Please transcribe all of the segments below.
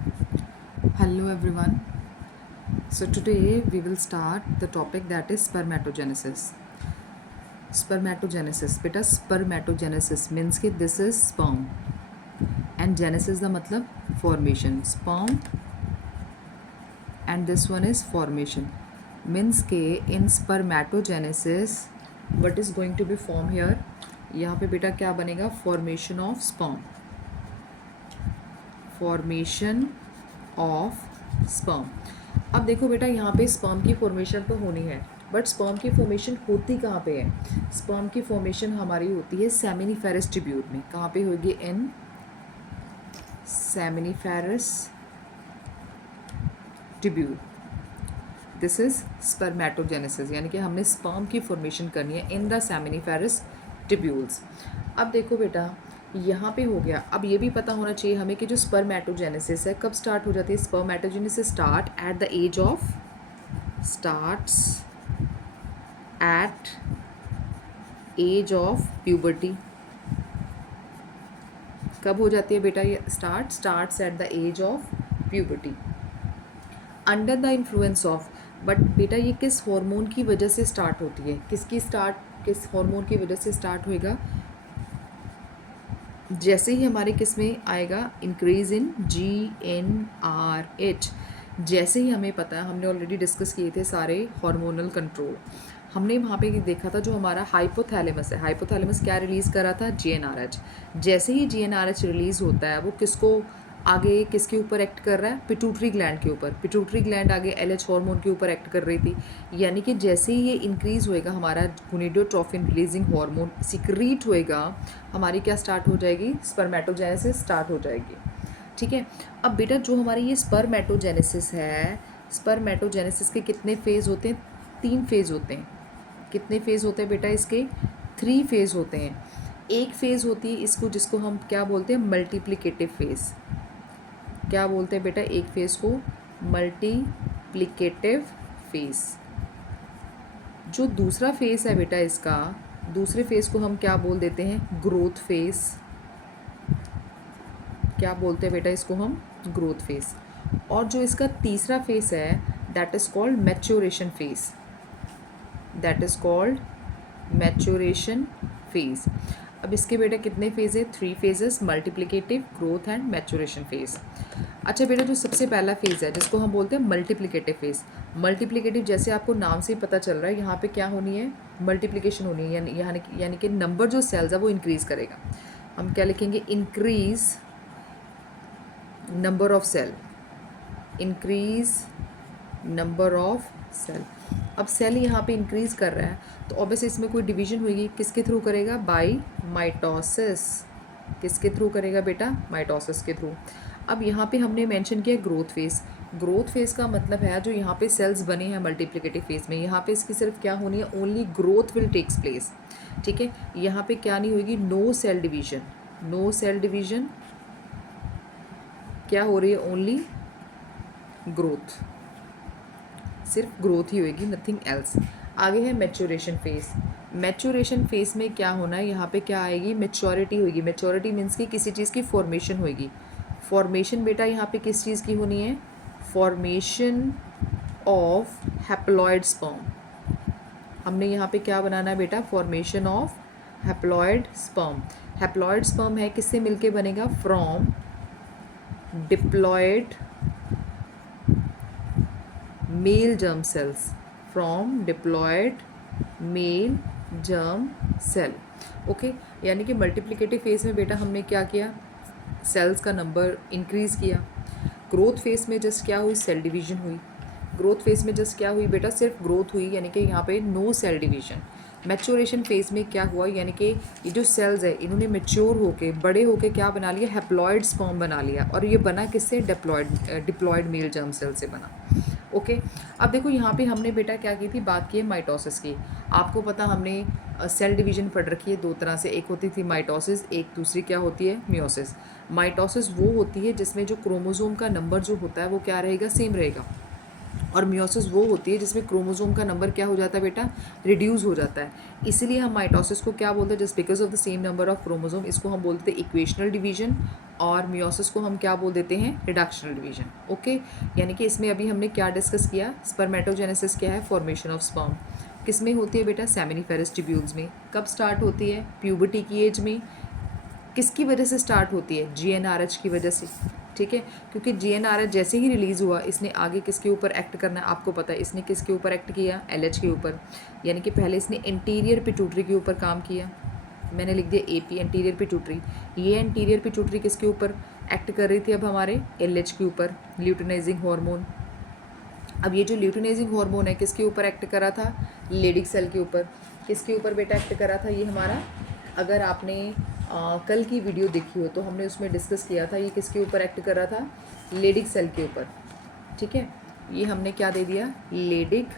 Hello everyone. So today we will start the topic that is spermatogenesis. Spermatogenesis. बेटा spermatogenesis means कि this is sperm and genesis का मतलब formation. Sperm and this one is formation. Means के in spermatogenesis what is going to be formed here? यहाँ पे बेटा क्या बनेगा? Formation of sperm. Formation of sperm. अब देखो बेटा यहाँ पे स्पर्म की फॉर्मेशन तो होनी है, बट स्पर्म की फॉर्मेशन होती कहाँ पे है? स्पर्म की फॉर्मेशन हमारी होती है सेमिनिफेरस ट्यूब्यूल में. कहाँ पे होगी? In seminiferous tubule. This is spermatogenesis, यानी कि हमने स्पर्म की फॉर्मेशन करनी है इन द सेमिनिफेरस ट्यूब्यूल्स. अब देखो बेटा यहाँ पे हो गया. अब ये भी पता होना चाहिए हमें कि जो स्पर्मेटोजेनेसिस है कब स्टार्ट हो जाती है. Spermatogenesis start at the age of puberty. कब हो जाती है बेटा ये starts at the age of puberty under the influence of. But बेटा ये किस हार्मोन की वजह से स्टार्ट होती है? किस हार्मोन की वजह से स्टार्ट होएगा? जैसे ही हमारे किस में आएगा? Increase in GnRH. जैसे ही हमें पता है, हमने ऑलरेडी डिस्कस किए थे सारे हार्मोनल कंट्रोल. हमने वहाँ पे देखा था जो हमारा हाइपोथैलेमस है, हाइपोथैलेमस क्या रिलीज़ कर रहा था? GnRH. जैसे ही GnRH रिलीज़ होता है वो किसको आगे किसके ऊपर एक्ट कर रहा है? पिट्यूटरी ग्लैंड के ऊपर. पिट्यूटरी ग्लैंड आगे LH हार्मोन के ऊपर एक्ट कर रही थी. यानी कि जैसे ही ये इंक्रीज़ होएगा हमारा गोनेडोट्रोफिन रिलीजिंग हार्मोन सिक्रीट होएगा, हमारी क्या स्टार्ट हो जाएगी? स्पर्मेटोजेनेसिस स्टार्ट हो जाएगी. ठीक है. अब बेटा जो हमारी ये स्पर्मेटोजेनेसिस है, स्पर्मेटोजेनेसिस के कितने फेज़ होते हैं? 3 फेज़ होते हैं. कितने फेज़ होते हैं बेटा इसके? 3 फेज़ होते हैं. एक फेज़ होती है इसको, जिसको हम क्या बोलते हैं? Multiplicative phase. क्या बोलते हैं बेटा एक फेज़ को? Multiplicative phase. जो दूसरा फेज़ है बेटा इसका, दूसरे फेज़ को हम क्या बोल देते हैं? Growth phase. क्या बोलते हैं बेटा इसको हम? Growth phase. और जो इसका तीसरा फेज़ है that is called maturation phase. That is called maturation phase. अब इसके बेटा कितने फेज़ है? 3 phases, multiplicative, growth and maturation phase. अच्छा बेटा जो सबसे पहला फेज़ है जिसको हम बोलते हैं मल्टीप्लिकेटिव फेज़. मल्टीप्लिकेटिव जैसे आपको नाम से ही पता चल रहा है, यहाँ पे क्या होनी है? मल्टीप्लिकेशन होनी है. यानी कि नंबर जो सेल्स है वो इंक्रीज़ करेगा. हम क्या लिखेंगे? Increase number of cell. Increase number of cell. अब सेल यहाँ पे इंक्रीज़ कर रहा है तो ऑब्वियसली इसमें कोई डिवीजन होगी. किसके थ्रू करेगा? By mitosis. किसके थ्रू करेगा बेटा? माइटोसिस के थ्रू. अब यहाँ पे हमने मेंशन किया ग्रोथ फेज़. ग्रोथ फेज़ का मतलब है जो यहाँ पे सेल्स बने हैं मल्टीप्लिकेटिव फेज़ में, यहाँ पे इसकी सिर्फ क्या होनी है? Only growth will takes place. ठीक है. यहाँ पे क्या नहीं होगी? No cell division. No cell division. क्या हो रही है? Only growth. सिर्फ ग्रोथ ही होएगी, नथिंग एल्स. आगे है मैच्योरेशन फेज़. मैच्योरेशन फेज़ में क्या होना है? यहाँ पे क्या आएगी? मैच्योरिटी होगी. मैच्योरिटी मीन्स कि किसी चीज़ की फॉर्मेशन होगी. फॉर्मेशन बेटा यहाँ पे किस चीज़ की होनी है? Formation of haploid sperm. हमने यहाँ पे क्या बनाना है बेटा? Formation of haploid sperm. Haploid sperm है किससे मिलके बनेगा? From diploid male germ cells. From diploid male germ cell. Okay. यानी कि मल्टीप्लिकेटिव फेज़ में बेटा हमने क्या किया? सेल्स का नंबर इंक्रीज़ किया. ग्रोथ फेज़ में जस्ट क्या हुई? सेल डिवीजन हुई. ग्रोथ फेज़ में जस्ट क्या हुई बेटा? सिर्फ ग्रोथ हुई, यानी कि यहाँ पे no cell division. Maturation phase में क्या हुआ? यानी कि ये जो सेल्स है इन्होंने मैच्योर होके बड़े होके क्या बना लिया? हैप्लॉइड स्पर्म बना लिया. और ये बना किससे? डिप्लॉयड मेल जर्म सेल से बना. ओके. अब देखो यहाँ पे हमने बेटा क्या की थी? बात की है माइटोसिस की. आपको पता हमने सेल डिवीजन पढ़ रखी है दो तरह से. एक होती थी माइटोसिस, एक दूसरी क्या होती है? मियोसिस. माइटोसिस वो होती है जिसमें जो क्रोमोसोम का नंबर जो होता है वो क्या रहेगा? सेम रहेगा. और मियोसिस वो होती है जिसमें क्रोमोसोम का नंबर क्या हो जाता है बेटा, रिड्यूस हो जाता है। इसीलिए हम माइटोसिस को क्या बोलते हैं, just because of the same number of chromosome, इसको हम बोलते हैं इक्वेशनल डिवीजन, और मियोसिस को हम क्या बोल देते हैं, रिडक्शनल डिवीजन। ओके, यानी कि इसमें अभी हमने क्या डिस्कस किया, स्पर्मेटोजेनेसिस क्या है, फॉर्मेशन ऑफ स्पर्म किस में होती है बेटा, सेमिनिफेरस ट्यूब्यूल्स में। कब स्टार्ट होती है, प्यूबर्टी की एज में। किसकी वजह से स्टार्ट होती है, जीएनआरएच की वजह से, ठीक है, क्योंकि जीएनआरएच जैसे ही रिलीज़ हुआ इसने आगे किसके ऊपर एक्ट करना है, आपको पता है इसने किसके ऊपर एक्ट किया, एलएच के ऊपर, यानी कि पहले इसने एंटीरियर पिट्यूटरी के ऊपर काम किया, मैंने लिख दिया एपी, एंटीरियर पिट्यूटरी। ये एंटीरियर पिट्यूटरी किसके ऊपर एक्ट कर रही थी, अब हमारे एलएच के ऊपर, ल्यूटिनाइजिंग हार्मोन। अब ये जो ल्यूटिनाइजिंग हार्मोन है किसके ऊपर एक्ट करा था, लेडिक सेल के ऊपर। किसके ऊपर बेटा एक्ट करा था ये हमारा, अगर आपने कल की वीडियो देखी हो तो हमने उसमें डिस्कस किया था, ये किसके ऊपर एक्ट कर रहा था, लेडिक सेल के ऊपर, ठीक है। ये हमने क्या दे दिया, लेडिक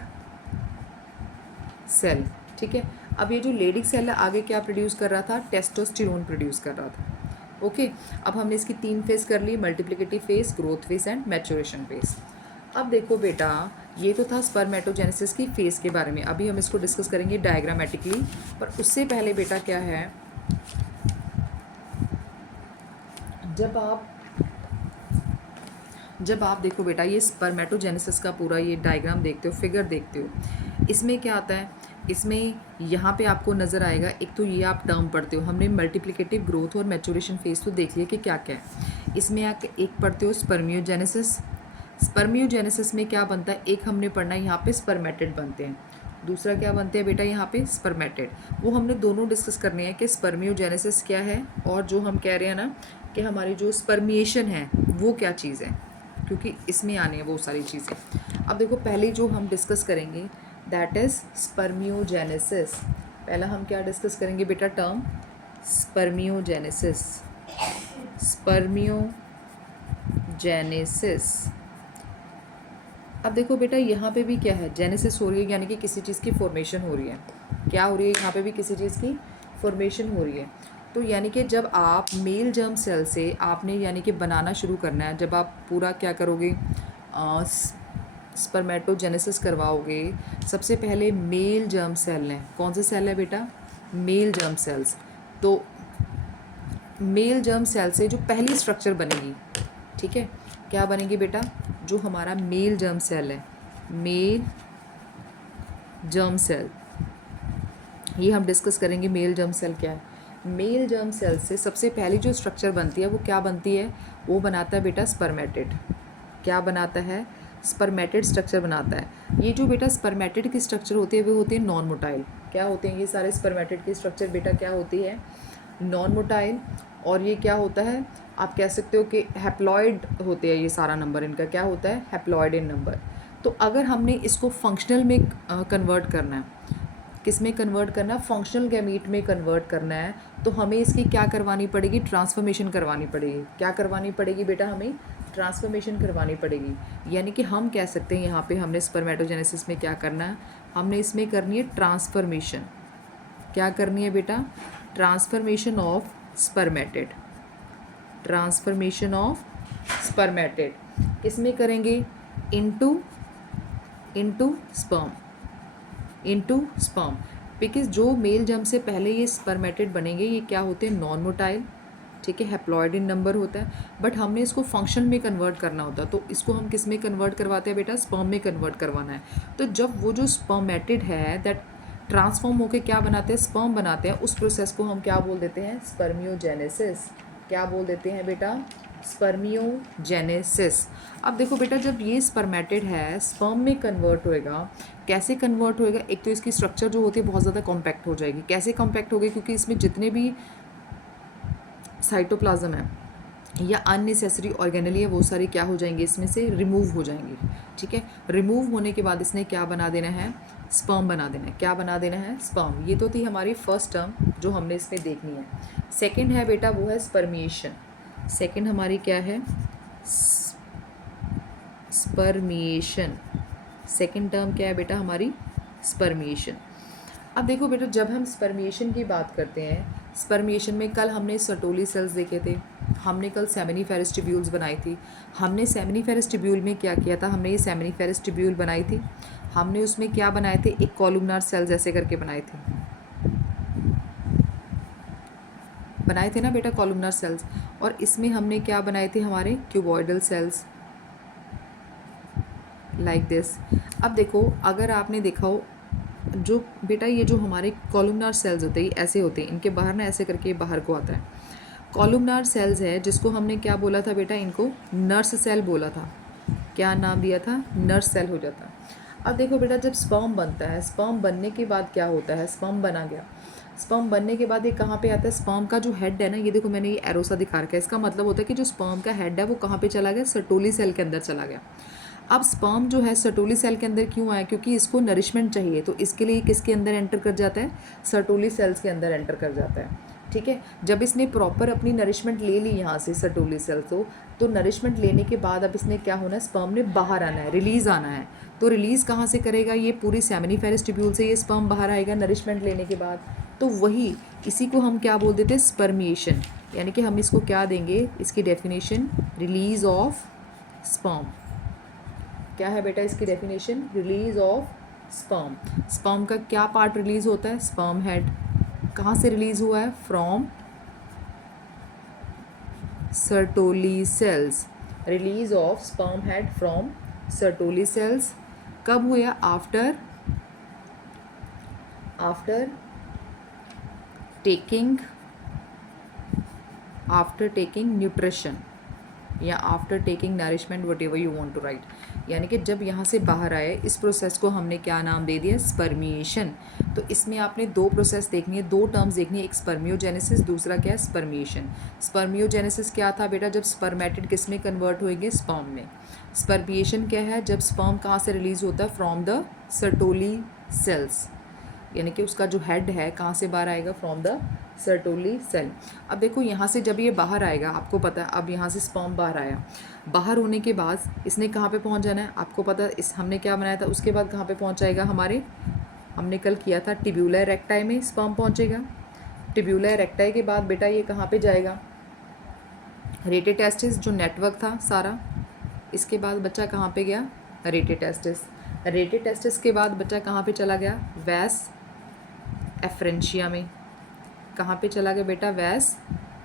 सेल, ठीक है। अब ये जो लेडिक सेल है आगे क्या प्रोड्यूस कर रहा था, टेस्टोस्टेरोन प्रोड्यूस कर रहा था। ओके, अब हमने इसकी 3 फेज कर ली, multiplicative phase, growth phase and maturation phase. अब देखो बेटा, ये तो था स्पर्मेटोजेनेसिस की फेज के बारे में, अभी हम इसको डिस्कस करेंगे डायग्रामेटिकली, पर उससे पहले बेटा क्या है, जब आप देखो बेटा ये स्पर्मेटोजेनेसिस का पूरा ये डायग्राम देखते हो, फिगर देखते हो, इसमें क्या आता है, इसमें यहाँ पे आपको नज़र आएगा, एक तो ये आप टर्म पढ़ते हो, हमने मल्टीप्लिकेटिव, ग्रोथ और मैच्योरेशन फेज तो देख लिया कि क्या क्या है। इसमें आप एक पढ़ते हो स्पर्मियोजेनेसिस। स्पर्मियोजेनेसिस में क्या बनता है, एक हमने पढ़ना है यहाँ पे स्पर्मेटेड बनते हैं, दूसरा क्या बनते हैं बेटा यहाँ पे स्पर्मेटेड। वो हमने दोनों डिस्कस करने हैं कि स्पर्मियोजेनेसिस क्या है, और जो हम कह रहे हैं ना कि हमारी जो स्पर्मिएशन है वो क्या चीज़ है, क्योंकि इसमें आने हैं वो सारी चीज़ें। अब देखो पहले जो हम डिस्कस करेंगे दैट इज़ स्पर्मियोजेनेसिस। पहला हम क्या डिस्कस करेंगे बेटा, टर्म स्पर्मियोजेनेसिस। स्पर्मियोजेनेसिस। अब देखो बेटा यहाँ पे भी क्या है, जेनेसिस हो रही है, यानी कि किसी चीज़ की फॉर्मेशन हो रही है। क्या हो रही है यहाँ पे भी, किसी चीज़ की फॉर्मेशन हो रही है। तो यानी कि जब आप मेल जर्म सेल से आपने यानी कि बनाना शुरू करना है, जब आप पूरा क्या करोगे, स्पर्मेटोजेनेसिस करवाओगे, सबसे पहले मेल जर्म सेल हैं, कौन से सेल है बेटा, मेल जर्म सेल्स। तो मेल जर्म सेल से जो पहली स्ट्रक्चर बनेगी, ठीक है, क्या बनेगी बेटा, जो हमारा मेल जर्म सेल है, मेल जर्म सेल, ये हम डिस्कस करेंगे मेल जर्म सेल क्या है। मेल जर्म सेल से सबसे पहली जो स्ट्रक्चर बनती है वो क्या बनती है, वो बनाता है बेटा स्पर्मेटेड। क्या बनाता है, स्पर्मेटेड स्ट्रक्चर बनाता है। ये जो बेटा स्पर्मेटेड की स्ट्रक्चर होती है वो होती है नॉन मोटाइल। क्या होते हैं ये सारे स्पर्मेटेड की स्ट्रक्चर बेटा, क्या होती है, नॉन मोटाइल। और ये क्या होता है, आप कह सकते हो कि हैप्लॉइड होते हैं, ये सारा नंबर इनका क्या होता है, हैप्लॉइड इन नंबर। तो अगर हमने इसको फंक्शनल में कन्वर्ट करना है, किस में कन्वर्ट करना है, फंक्शनल गैमीट में कन्वर्ट करना है, तो हमें इसकी क्या करवानी पड़ेगी, ट्रांसफॉर्मेशन करवानी पड़ेगी। क्या करवानी पड़ेगी बेटा, हमें ट्रांसफॉर्मेशन करवानी पड़ेगी। यानी कि हम कह सकते हैं यहाँ पे हमने स्पर्मेटोजेनेसिस में क्या करना है, हमने इसमें करनी है ट्रांसफॉर्मेशन। क्या करनी है बेटा, transformation of spermatid, transformation of spermatid. इसमें करेंगे into sperm, into sperm, because जो मेल जर्म से पहले ये स्पर्मेटेड बनेंगे ये क्या होते हैं, नॉन मोटाइल, ठीक है, हैप्लॉइड इन नंबर होता है। बट हमने इसको फंक्शन में कन्वर्ट करना होता है, तो इसको हम किस में कन्वर्ट करवाते हैं बेटा, स्पर्म में कन्वर्ट करवाना है। तो जब वो जो स्पर्मेटेड है दैट ट्रांसफॉर्म होकर क्या बनाते हैं, स्पर्म बनाते हैं, उस प्रोसेस को हम क्या बोल देते हैं, स्पर्मियोजेनेसिस। क्या बोल देते हैं बेटा, स्पर्मियोजेनेसिस। अब देखो बेटा जब ये स्पर्मेटेड है स्पर्म में कन्वर्ट होएगा, कैसे कन्वर्ट होएगा, एक तो इसकी स्ट्रक्चर जो होती है बहुत ज़्यादा कॉम्पैक्ट हो जाएगी। कैसे कॉम्पैक्ट हो गई, क्योंकि इसमें जितने भी साइटोप्लाज्म है या अननेसेसरी ऑर्गेनली है वो सारी क्या हो जाएंगे, इसमें से रिमूव हो जाएंगे, ठीक है। रिमूव होने के बाद इसने क्या बना देना है, स्पर्म बना देना है। क्या बना देना है, स्पर्म। ये तो थी हमारी फर्स्ट टर्म जो हमने इसमें देखनी है। सेकंड है बेटा वो है स्पर्मिएशन। सेकंड हमारी क्या है, स्पर्मिएशन। सेकंड टर्म क्या है बेटा हमारी, स्पर्मिएशन। अब देखो बेटा जब हम स्पर्मिएशन की बात करते हैं, स्पर्मिएशन में कल हमने सर्टोली सेल्स देखे थे, हमने कल सेमिनिफेरस ट्यूब्यूल्स बनाई थी। हमने सेमिनिफेरस ट्यूब्यूल में क्या किया था, हमने ये सेमिनिफेरस ट्यूब्यूल बनाई थी। हमने उसमें क्या बनाए थे, एक कॉलमनार सेल्स ऐसे करके बनाए थे ना बेटा, कॉलमनार सेल्स। और इसमें हमने क्या बनाए थे, हमारे क्यूबॉइडल सेल्स लाइक दिस। अब देखो, अगर आपने देखा हो जो बेटा ये जो हमारे कॉलमनार सेल्स होते हैं ये ऐसे होते हैं, इनके बाहर ना ऐसे करके बाहर को आता है। कॉलमनार सेल्स है जिसको हमने क्या बोला था बेटा, इनको नर्स सेल बोला था। क्या नाम दिया था, नर्स सेल हो जाता। अब देखो बेटा, जब स्पर्म बनता है, स्पर्म बनने के बाद क्या होता है, स्पर्म बना गया, स्पर्म बनने के बाद ये कहाँ पे आता है, स्पर्म का जो हेड है ना, ये देखो मैंने ये एरो सा दिखा रखा है, इसका मतलब होता है कि जो स्पर्म का हेड है वो कहाँ पे चला गया, सर्टोली सेल के अंदर चला गया। अब स्पर्म जो है सर्टोली सेल के अंदर क्यों आया, क्योंकि इसको नरिशमेंट चाहिए, तो इसके लिए किसके अंदर एंटर कर जाता है, सर्टोली सेल्स के अंदर एंटर कर जाता है। ठीक है, जब इसने प्रॉपर अपनी नरिशमेंट ले ली यहाँ से सर्टोली सेल तो नरिशमेंट लेने के बाद अब इसने क्या होना है, स्पर्म ने बाहर आना है, रिलीज़ आना है। तो रिलीज़ कहाँ से करेगा, ये पूरी सेमिनिफेरस ट्यूब्यूल से ये स्पर्म बाहर आएगा नरिशमेंट लेने के बाद। तो वही, इसी को हम क्या बोल देते हैं, स्पर्मिएशन। यानी कि हम इसको क्या देंगे, इसकी डेफिनेशन, रिलीज़ ऑफ स्पर्म। क्या है बेटा इसकी definition, release of sperm. Sperm का क्या पार्ट रिलीज होता है, स्पर्म हेड। कहाँ से रिलीज हुआ है, from Sertoli cells. Release of sperm head from Sertoli cells कब हुआ, आफ्टर टेकिंग न्यूट्रिशन या after taking nourishment, whatever you want to write. यानी कि जब यहाँ से बाहर आए, इस प्रोसेस को हमने क्या नाम दे दिया, स्पर्मिएशन। तो इसमें आपने दो प्रोसेस देखनी है, दो टर्म्स देखनी है, एक स्पर्मियोजेनेसिस, दूसरा क्या है, स्पर्मिएशन। स्पर्मियोजेनेसिस क्या था बेटा, जब स्पर्मेटिड किस में कन्वर्ट होएंगे, स्पर्म में। स्पर्मिएशन क्या है, जब स्पर्म कहाँ से रिलीज होता है, फ्रॉम द सर्टोली सेल्स। यानी कि उसका जो हेड है कहाँ से बाहर आएगा, फ्रॉम द सर्टोली सेल। अब देखो यहाँ से जब ये बाहर आएगा, आपको पता है, अब यहाँ से स्पर्म बाहर आया, बाहर होने के बाद इसने कहाँ पे पहुँच जाना है, आपको पता है, इस हमने क्या बनाया था, उसके बाद कहाँ पे पहुँचाएगा, हमारे हमने कल किया था टिब्यूलर रेक्टाई में स्पर्म पहुँचेगा। टिब्यूलर रेक्टाई के बाद बेटा ये कहाँ पर जाएगा, रेटेटेस्टिस जो नेटवर्क था सारा, इसके बाद बच्चा कहाँ पे गया, रेटेटेस्टिस। रेटेटेस्टिस के बाद बच्चा कहाँ पे चला गया, वैस एफरेंशिया में। कहाँ पे चला गया बेटा, वैस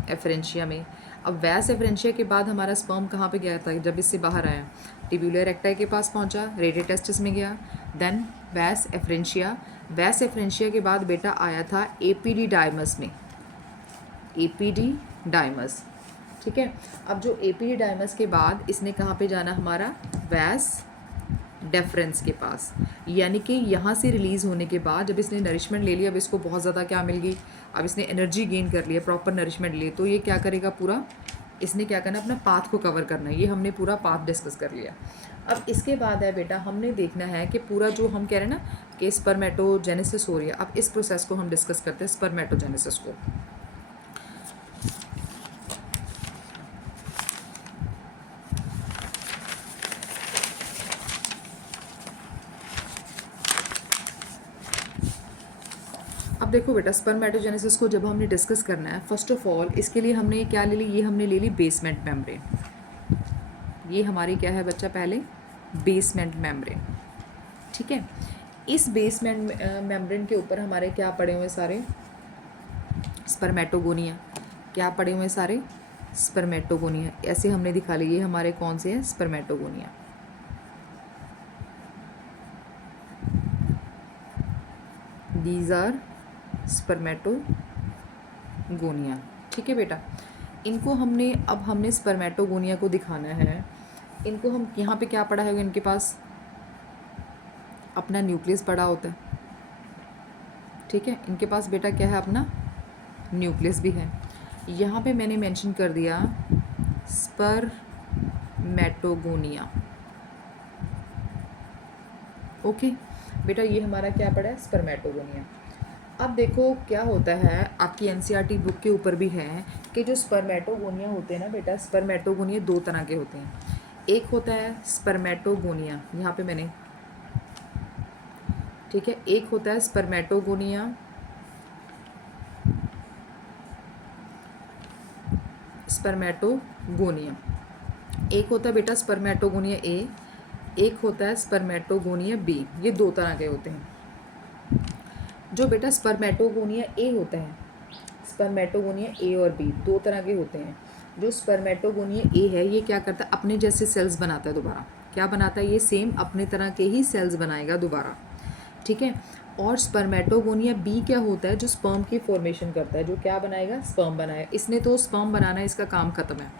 एफरेंशिया में। अब वैस एफरेंशिया के बाद हमारा स्पर्म कहाँ पे गया था, जब इससे बाहर आया, टिब्यूलर रेक्टाई के पास पहुँचा, रेटेटेस्टिस में गया, देन वैस एफरेंशिया। वैस एफरेंशिया के बाद बेटा आया था एपीडी डायमस में, एपीडी डायमस। ठीक है, अब जो एपीडी डायमस के बाद इसने कहाँ पे जाना, हमारा वैस डेफरेंस के पास। यानी कि यहाँ से रिलीज़ होने के बाद जब इसने नरिशमेंट ले लिया, अब इसको बहुत ज़्यादा क्या मिल गई, अब इसने एनर्जी गेन कर लिया, प्रॉपर नरिशमेंट लिए, तो ये क्या करेगा, पूरा इसने क्या करना, अपना पाथ को कवर करना है। ये हमने पूरा पाथ डिस्कस कर लिया। अब इसके बाद है बेटा, हमने देखना है कि पूरा जो हम कह रहे हैं ना कि स्पर्मेटोजेनेसिस हो रही है, अब इस प्रोसेस को हम डिस्कस करते हैं, स्पर्मेटोजेनेसिस को। अब देखो बेटा, स्पर्मेटोजेनेसिस को जब हमने डिस्कस करना है, फर्स्ट ऑफ ऑल इसके लिए हमने क्या ले ली, ये हमने ले ली बेसमेंट मेम्ब्रेन। ये हमारी क्या है बच्चा, पहले बेसमेंट मेम्ब्रेन। ठीक है, इस बेसमेंट मेम्ब्रेन के ऊपर हमारे क्या पड़े हुए, सारे स्पर्मेटोगोनिया। क्या पड़े हुए सारे, स्पर्मेटोगोनिया। ऐसे हमने दिखा ली, ये हमारे कौन से हैं, स्पर्मेटोगोनिया। These are spermatogonia. ठीक है बेटा, इनको हमने, अब हमने स्पर्मेटोगोनिया को दिखाना है। इनको हम यहाँ पे क्या पढ़ा है, इनके पास अपना न्यूक्लियस पड़ा होता है। ठीक है, इनके पास बेटा क्या है, अपना न्यूक्लियस भी है। यहाँ पे मैंने मेंशन कर दिया स्पर्मेटोगोनिया। ओके बेटा, ये हमारा क्या पड़ा है, स्पर्मेटोगोनिया। अब देखो क्या होता है, आपकी एनसीईआरटी बुक के ऊपर भी है कि जो स्पर्मेटोगोनिया होते हैं ना बेटा, स्पर्मेटोगोनिया दो तरह के होते हैं। एक होता है स्पर्मेटोगोनिया, यहाँ पे मैंने, ठीक है, एक होता है स्पर्मेटोगोनिया। एक होता है बेटा स्पर्मेटोगोनिया ए, एक होता है स्पर्मेटोगोनिया बी। ये दो तरह के होते हैं। जो बेटा स्पर्मेटोगोनिया ए होता है, स्पर्मेटोगोनिया ए और बी दो तरह के होते हैं। जो स्पर्मेटोगोनिया ए है ये क्या करता है, अपने जैसे सेल्स बनाता है दोबारा। क्या बनाता है, ये सेम अपने तरह के ही सेल्स बनाएगा दोबारा, ठीक है। और स्पर्मेटोगोनिया बी क्या होता है, जो स्पर्म की फॉर्मेशन करता है, जो क्या बनाएगा, स्पर्म बनाएगा। इसने तो स्पर्म बनाना है, इसका काम खत्म है।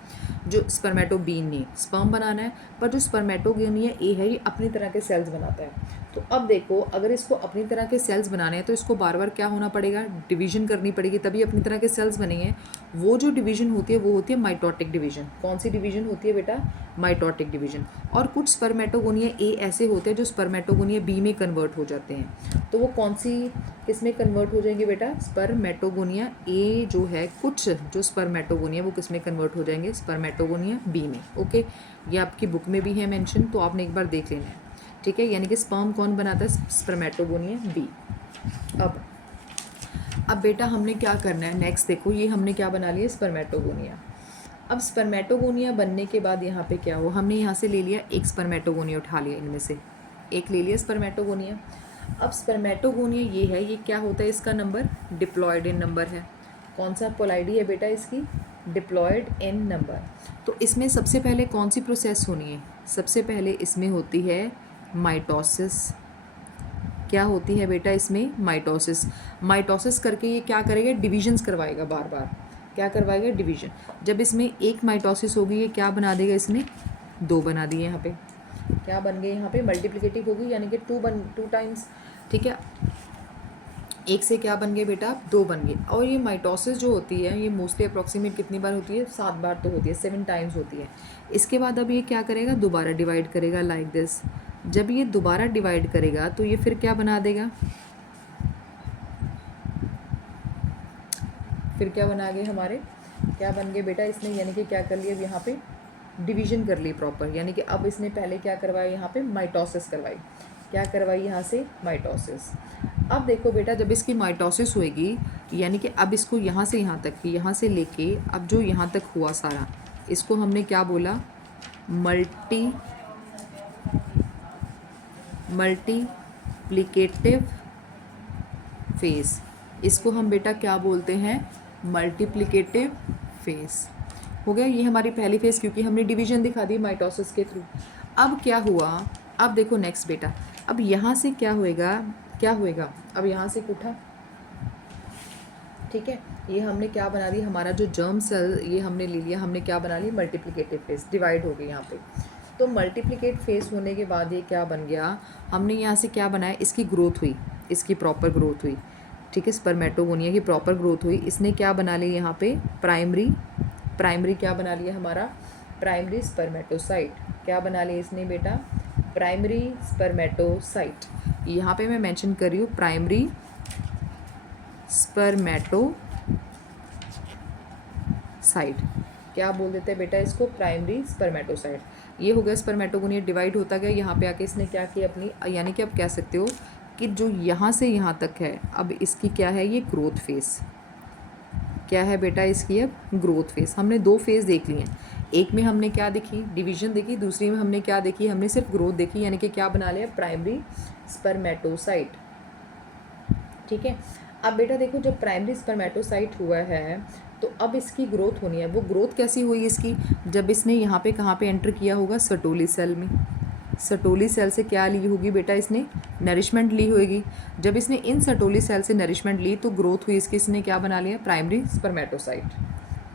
जो स्पर्मेटोबीन ने स्पर्म बनाना है, पर जो स्पर्मेटोगोनिया ए है ये अपनी तरह के सेल्स बनाता है। तो अब देखो, अगर इसको अपनी तरह के सेल्स बनाने हैं तो इसको बार बार क्या होना पड़ेगा, डिवीजन करनी पड़ेगी, तभी अपनी तरह के सेल्स बनेंगे। वो जो डिवीजन होती है वो होती है माइटोटिक डिवीजन। कौन सी डिवीजन होती है बेटा, माइटोटिक डिवीजन। और कुछ स्पर्मेटोगोनिया ए ऐसे होते हैं जो स्पर्मेटोगोनिया बी में कन्वर्ट हो जाते हैं। तो वो कौन सी किस में कन्वर्ट हो जाएंगे बेटा, स्पर्मेटोगोनिया ए जो है, कुछ जो स्पर्मेटोगोनिया वो किस में कन्वर्ट हो जाएंगे, स्पर्मेटोगोनिया बी में। ओके, ये आपकी बुक में भी है मेंशन, तो आपने एक बार देख लेना है, ठीक है। यानी कि स्पर्म कौन बनाता है, स्पर्मेटोगोनिया बी। अब बेटा हमने क्या करना है नेक्स्ट, देखो ये हमने क्या बना लिया, स्पर्मेटोगोनिया। अब स्पर्मेटोगोनिया बनने के बाद यहाँ पे क्या हो, हमने यहाँ से ले लिया एक स्पर्मेटोगोनिया, उठा लिया इनमें से एक ले लिया स्पर्मेटोगोनिया। अब स्पर्मेटोगोनिया ये है, ये क्या होता है, इसका नंबर डिप्लॉयड इन नंबर है। कौन सा पोलाइडी है बेटा इसकी, डिप्लॉयड इन नंबर। तो इसमें सबसे पहले कौन सी प्रोसेस होनी है, सबसे पहले इसमें होती है माइटोसिस। क्या होती है बेटा इसमें, माइटोसिस। माइटोसिस करके ये क्या करेगा, डिविजन्स करवाएगा बार बार। क्या करवाएगा, डिवीजन। जब इसमें एक माइटोसिस होगी ये क्या बना देगा, इसने दो बना दिए यहाँ पे। क्या बन गए यहाँ पे, मल्टीप्लिकेटिव होगी, यानी कि टू टाइम्स, ठीक है। एक से क्या बन गए बेटा, दो बन गए। और ये माइटोसिस जो होती है ये मोस्टली अप्रॉक्सीमेट कितनी बार होती है, 7 बार तो होती है, 7 टाइम्स होती है। इसके बाद अब ये क्या करेगा, दोबारा डिवाइड करेगा लाइक दिस। जब ये दोबारा डिवाइड करेगा तो ये फिर क्या बना देगा, फिर क्या बना गए हमारे, क्या बन गए बेटा इसने, यानी कि क्या कर लिया, अब यहाँ पे डिवीजन कर ली प्रॉपर। यानी कि अब इसने पहले क्या करवाया, यहाँ पे माइटोसिस करवाई। क्या करवाई यहाँ से, माइटोसिस। अब देखो बेटा, जब इसकी माइटोसिस होएगी, यानी कि अब इसको यहाँ से यहाँ तक, यहाँ से लेके अब जो यहाँ तक हुआ सारा, इसको हमने क्या बोला, मल्टीप्लिकेटिव फेस। इसको हम बेटा क्या बोलते हैं, मल्टीप्लिकेटिव फेस। हो गया, ये हमारी पहली फेस, क्योंकि हमने डिवीजन दिखा दी माइटोसिस के थ्रू। अब क्या हुआ, अब देखो नेक्स्ट बेटा, अब यहाँ से क्या होएगा, क्या होएगा, अब यहाँ से उठा, ठीक है। ये हमने क्या बना दिया, हमारा जो जर्म सेल ये हमने ले लिया, हमने क्या बना लिया, मल्टीप्लिकेटिव फेस, डिवाइड हो गई यहाँ पे। तो मल्टीप्लिकेट फेस होने के बाद ये क्या बन गया, हमने यहाँ से क्या बनाया, इसकी ग्रोथ हुई, इसकी प्रॉपर ग्रोथ हुई, ठीक है। स्पर्मेटोगोनिया की प्रॉपर ग्रोथ हुई। इसने क्या बना लिया यहाँ पे, प्राइमरी क्या बना लिया हमारा, प्राइमरी स्पर्मेटोसाइट। क्या बना लिया इसने बेटा, प्राइमरी स्पर्मेटोसाइट। यहाँ पे मैं मेंशन कर रही हूँ प्राइमरी स्पर्मेटोसाइट। क्या बोल देते हैं बेटा इसको, प्राइमरी स्पर्मेटोसाइट। ये हो गया स्पर्मेटोगोनिया, डिवाइड होता गया। यहाँ पे आके इसने क्या किया अपनी, यानी कि अब कह सकते हो कि जो यहाँ से यहाँ तक है, अब इसकी क्या है, ये ग्रोथ फेस। क्या है बेटा इसकी, अब ग्रोथ फेस। हमने दो फेस देख लिए हैं, एक में हमने क्या देखी, डिवीजन देखी, दूसरी में हमने क्या देखी, हमने सिर्फ ग्रोथ देखी। यानी कि क्या बना लिया, प्राइमरी स्पर्मेटोसाइट, ठीक है। अब बेटा देखो, जब प्राइमरी स्पर्मेटोसाइट हुआ है तो अब इसकी ग्रोथ होनी है। वो ग्रोथ कैसी हुई इसकी, जब इसने यहाँ पे कहाँ पे एंटर किया होगा, सर्टोली सेल में। सर्टोली सेल से क्या ली होगी बेटा, इसने नरिशमेंट ली होगी। जब इसने इन सर्टोली सेल से नरिशमेंट ली तो ग्रोथ हुई इसकी, इसने क्या बना लिया, प्राइमरी स्पर्मेटोसाइट,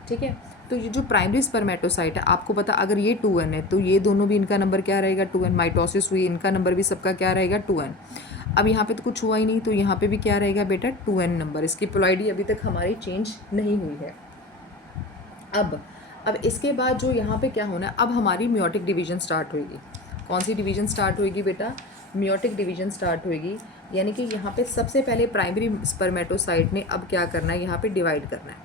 ठीक है। तो ये जो प्राइमरी स्पर्मेटोसाइट है, आपको पता अगर ये 2n है तो ये दोनों भी, इनका नंबर क्या रहेगा, 2n। माइटोसिस हुई, इनका नंबर भी सबका क्या रहेगा, 2n। अब यहाँ पे तो कुछ हुआ ही नहीं, तो यहाँ पे भी क्या रहेगा बेटा, 2n नंबर। इसकी पोलाइडी अभी तक हमारी चेंज नहीं हुई है। अब इसके बाद जो यहाँ पे क्या होना है, अब हमारी मियोटिक डिवीजन स्टार्ट होगी। कौन सी डिवीजन स्टार्ट होएगी बेटा, मियोटिक डिवीजन स्टार्ट होएगी। यानी कि यहाँ पे सबसे पहले प्राइमरी स्पर्मेटोसाइट ने अब क्या करना है, यहाँ पे डिवाइड करना है।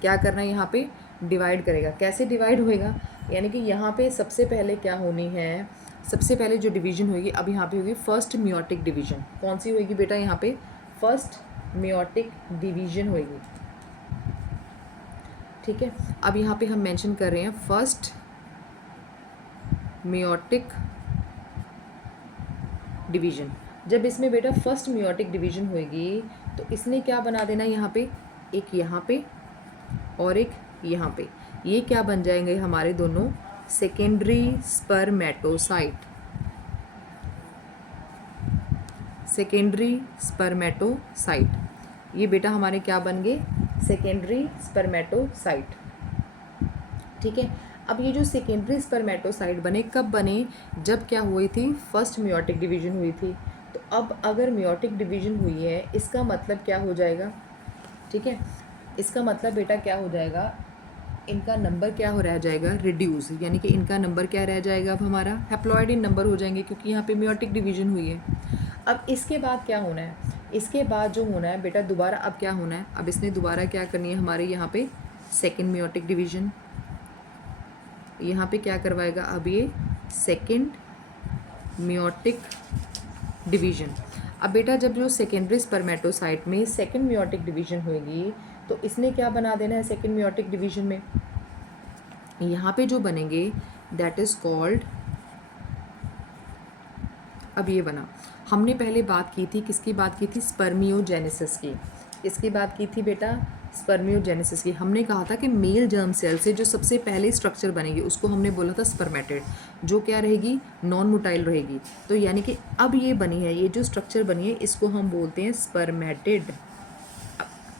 क्या करना है, यहाँ पे डिवाइड करेगा। कैसे डिवाइड होएगा, यानी कि यहाँ पे सबसे पहले क्या होनी है, सबसे पहले जो डिवीजन होगी, अब यहाँ पे होगी फर्स्ट मियोटिक डिवीजन। कौन सी होगी बेटा, यहाँ पे फर्स्ट मियोटिक डिवीजन होगी। ठीक है। अब यहाँ पे हम मेंशन कर रहे हैं फर्स्ट मियोटिक डिवीजन। जब इसमें बेटा फर्स्ट मियोटिक डिवीजन होएगी तो इसने क्या बना देना यहाँ पे, एक यहाँ पे और एक यहाँ पे, ये क्या बन जाएंगे हमारे दोनों सेकेंडरी स्पर्मेटोसाइट। सेकेंडरी स्पर्मेटोसाइट ये बेटा हमारे क्या बन गए, सेकेंडरी स्पर्मेटोसाइट। ठीक है। अब ये जो सेकेंडरी स्पर्मेटोसाइट बने कब बने, जब क्या हुई थी, फर्स्ट मियोटिक डिवीजन हुई थी। तो अब अगर मियोटिक डिवीजन हुई है इसका मतलब क्या हो जाएगा, ठीक है, इसका मतलब बेटा क्या हो जाएगा, इनका नंबर क्या हो रह जाएगा, रिड्यूस, यानी कि इनका नंबर क्या रह जाएगा, अब हमारा हैप्लॉइड इन नंबर हो जाएंगे क्योंकि यहाँ पे मियोटिक डिवीजन हुई है। अब इसके बाद क्या होना है, इसके बाद जो होना है बेटा दोबारा अब क्या होना है, अब इसने दोबारा क्या करनी है हमारे यहाँ पे सेकेंड मियोटिक डिवीजन, यहाँ पे क्या करवाएगा अब ये सेकेंड मियोटिक डिवीजन। अब बेटा जब जो सेकेंडरी स्पर्मेटोसाइट में सेकेंड मियोटिक डिवीजन होगी तो इसने क्या बना देना है सेकेंड मियोटिक डिवीजन में, यहाँ पे जो बनेंगे दैट इज़ कॉल्ड, अब ये बना, हमने पहले बात की थी, किसकी बात की थी, स्पर्मियोजेनेसिस की, किसकी बात की थी बेटा, स्पर्मियोजेनेसिस की। हमने कहा था कि मेल जर्म सेल से जो सबसे पहले स्ट्रक्चर बनेगी उसको हमने बोला था स्पर्मेटिड, जो क्या रहेगी, नॉन मोटाइल रहेगी। तो यानी कि अब ये बनी है, ये जो स्ट्रक्चर बनी है इसको हम बोलते हैं स्पर्मेटिड।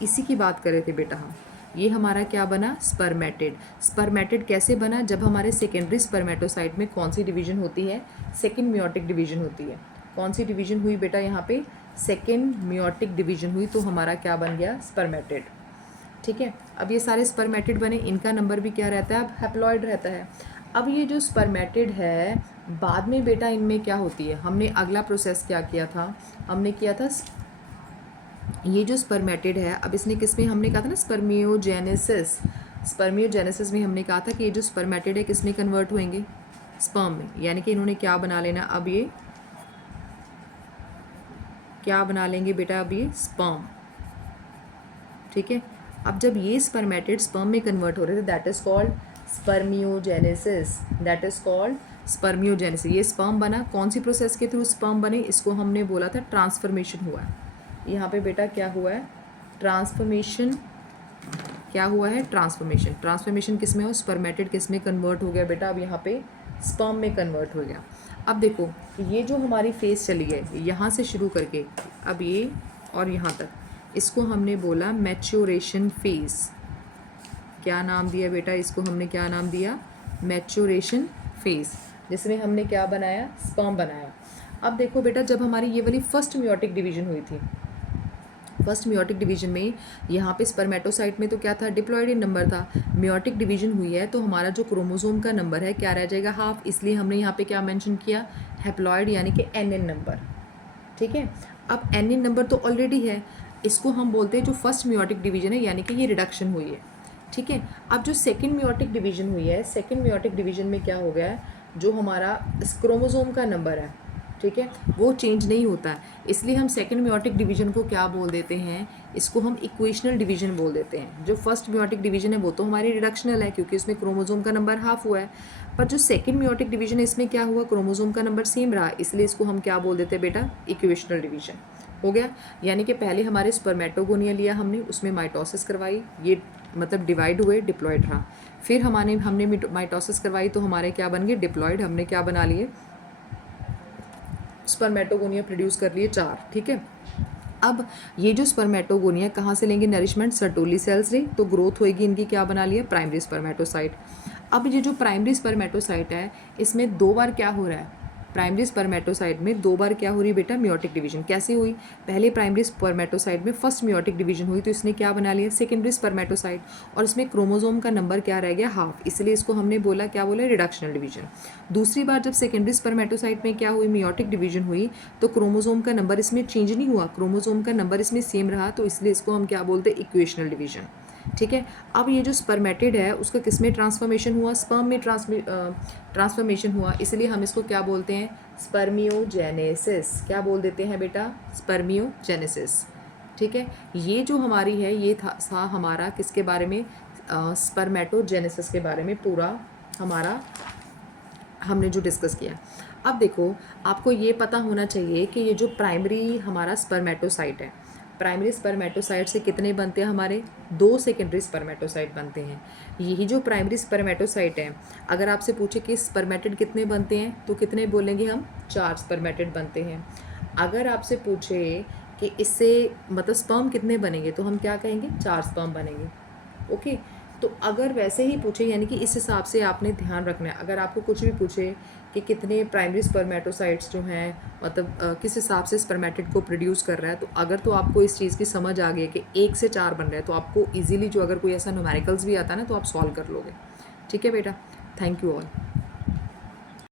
इसी की बात कर रहे थे बेटा हम, ये हमारा क्या बना, स्पर्मेटिड। स्पर्मेटिड कैसे बना, जब हमारे सेकेंडरी स्पर्मेटोसाइट में कौन सी डिवीजन होती है, सेकेंड मियोटिक डिवीजन होती है। कौन सी डिवीजन हुई बेटा, यहाँ पे सेकेंड मियोटिक डिवीजन हुई, तो हमारा क्या बन गया, स्पर्मेटिड। ठीक है। अब ये सारे स्पर्मेटिड बने, इनका नंबर भी क्या रहता है, अब हैप्लॉइड रहता है। अब ये जो स्पर्मेटिड है बाद में बेटा इनमें क्या होती है, हमने अगला प्रोसेस क्या किया था, हमने किया था ये जो स्पर्मेटिड है, अब इसने किस में, हमने कहा था ना स्पर्मियोजेनेसिस, स्पर्मियोजेनेसिस में हमने कहा था कि ये जो स्पर्मेटिड है किस में कन्वर्ट होंगे, स्पर्म में, यानी कि इन्होंने क्या बना लेना, अब ये क्या बना लेंगे बेटा, अब ये स्पर्म। ठीक है। अब जब ये स्पर्मेटिड स्पर्म में कन्वर्ट हो रहे थे that is called spermiogenesis, that is called spermiogenesis. ये स्पर्म बना, कौन सी प्रोसेस के थ्रू स्पर्म बने, इसको हमने बोला था ट्रांसफॉर्मेशन हुआ है। यहाँ पे बेटा क्या हुआ है, ट्रांसफॉर्मेशन, क्या हुआ है, ट्रांसफॉर्मेशन। ट्रांसफॉर्मेशन किस में हो, स्पर्मेटिड किस में कन्वर्ट हो गया बेटा, अब यहाँ पे स्पर्म में कन्वर्ट हो गया। अब देखो ये जो हमारी फेज चली है यहाँ से शुरू करके अब ये और यहाँ तक, इसको हमने बोला मैच्योरेशन फेज। क्या नाम दिया बेटा, इसको हमने क्या नाम दिया, मैच्योरेशन फेज, जिसमें हमने क्या बनाया, स्पर्म बनाया। अब देखो बेटा जब हमारी ये वाली फर्स्ट मियोटिक डिवीजन हुई थी, फर्स्ट मियोटिक डिवीजन में यहाँ पे स्पर्मेटोसाइट में तो क्या था, डिप्लॉयड इन नंबर था। मियोटिक डिवीजन हुई है तो हमारा जो क्रोमोसोम का नंबर है क्या रह जाएगा, हाफ, इसलिए हमने यहाँ पे क्या मेंशन किया, हैप्लॉयड, यानी कि एन नंबर। ठीक है। अब एन नंबर तो ऑलरेडी है, इसको हम बोलते हैं जो फर्स्ट मियोटिक डिवीजन है, यानी कि ये रिडक्शन हुई है। ठीक है। अब जो सेकेंड मियोटिक डिवीजन हुई है, सेकेंड मियोटिक डिवीजन में क्या हो गया है, जो हमारा क्रोमोसोम का नंबर है, ठीक है, वो चेंज नहीं होता है, इसलिए हम सेकेंड मियोटिक डिवीजन को क्या बोल देते हैं, इसको हम इक्वेशनल डिवीजन बोल देते हैं। जो फर्स्ट मियोटिक डिवीजन है वो तो हमारी रिडक्शनल है क्योंकि उसमें क्रोमोसोम का नंबर हाफ हुआ है, पर जो सेकेंड मियोटिक डिवीजन है इसमें क्या हुआ, क्रोमोसोम का नंबर सेम रहा, इसलिए इसको हम क्या बोल देते हैं बेटा, इक्वेशनल डिवीजन हो गया। यानी कि पहले हमारे स्पर्मेटोगोनिया लिया हमने, उसमें माइटोसिस करवाई, ये मतलब डिवाइड हुए, डिप्लॉयड रहा, फिर हमने माइटोसिस करवाई तो हमारे क्या बन गए, डिप्लॉयड, हमने क्या बना लिए, स्पर्मेटोगोनिया प्रोड्यूस कर लिए 4। ठीक है। अब ये जो स्पर्मेटोगोनिया कहाँ से लेंगे, नरिशमेंट सर्टोली सेल्स से, तो ग्रोथ होएगी इनकी, क्या बना लिया, प्राइमरी स्पर्मेटोसाइट। अब ये जो प्राइमरी स्पर्मेटोसाइट है इसमें 2 बार क्या हो रहा है, प्राइमरी स्पर्मेटोसाइट में 2 बार क्या हो रही है बेटा, मियोटिक डिवीजन। कैसे हुई, पहले प्राइमरी स्पर्मेटोसाइट में फर्स्ट मियोटिक डिवीजन हुई तो इसने क्या बना लिया, सेकेंडरी स्पर्मेटोसाइट, और इसमें क्रोमोसोम का नंबर क्या रह गया, हाफ, इसलिए इसको हमने बोला, क्या बोला, रिडक्शनल डिवीजन। दूसरी बार जब सेकेंडरी स्पर्मेटोसाइट में क्या हुई, मियोटिक डिवीजन हुई, तो क्रोमोसोम का नंबर इसमें चेंज नहीं हुआ, क्रोमोसोम का नंबर इसमें सेम रहा, तो इसलिए इसको हम क्या बोलते हैं, इक्वेशनल डिवीजन। ठीक है। अब ये जो स्पर्मेटिड है उसका किस में ट्रांसफॉर्मेशन हुआ, स्पर्म में ट्रांसफॉर्मेशन हुआ, इसलिए हम इसको क्या बोलते हैं, स्पर्मियोजेनेसिस। क्या बोल देते हैं बेटा, स्पर्मियोजेनेसिस। ठीक है। ये जो हमारी है ये था हमारा किसके बारे में, स्पर्मेटोजेनेसिस के बारे में पूरा हमारा हमने जो डिस्कस किया। अब देखो, आपको ये पता होना चाहिए कि ये जो प्राइमरी हमारा स्पर्मेटोसाइट है, प्राइमरी स्पर्मेटोसाइट से कितने बनते हैं हमारे, 2 सेकेंडरी स्पर्मेटोसाइट बनते हैं। यही जो प्राइमरी स्पर्मेटोसाइट है, अगर आपसे पूछे कि स्पर्मेटिड कितने बनते हैं तो कितने बोलेंगे हम, 4 स्पर्मेटिड बनते हैं। अगर आपसे पूछे कि इससे मतलब स्पर्म कितने बनेंगे तो हम क्या कहेंगे, 4 स्पर्म बनेंगे। ओके, तो अगर वैसे ही पूछे, यानी कि इस हिसाब से आपने ध्यान रखना है। अगर आपको कुछ भी पूछे कि कितने प्राइमरी स्पर्मेटोसाइट्स जो हैं, मतलब किस हिसाब से स्पर्मेटिड को प्रोड्यूस कर रहा है, तो अगर तो आपको इस चीज़ की समझ आ गई है कि 1 से 4 बन रहे हैं, तो आपको इजीली जो अगर कोई ऐसा न्यूमेरिकल्स भी आता है ना तो आप सॉल्व कर लोगे। ठीक है बेटा, थैंक यू ऑल।